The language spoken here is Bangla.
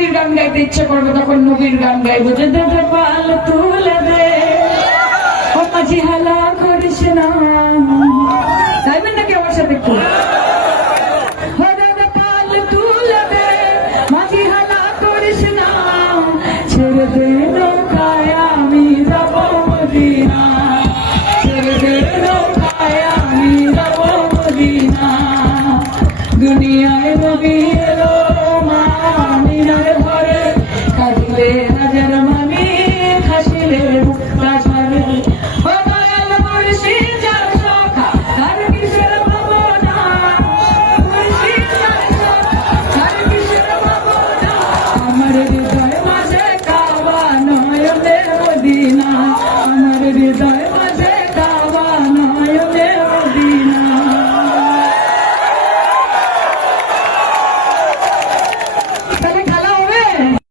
নবীর গান গাইতে ইচ্ছে করবে তখন নবীর গান গাইবো যে দাদা পাল তুলে দে ও মাঝি হালা করিস না গাইবেন নাকি আমার সাথে একটু ও দাদা পাল তুলে দে মাঝি হালা করিস না ছেড়ে দে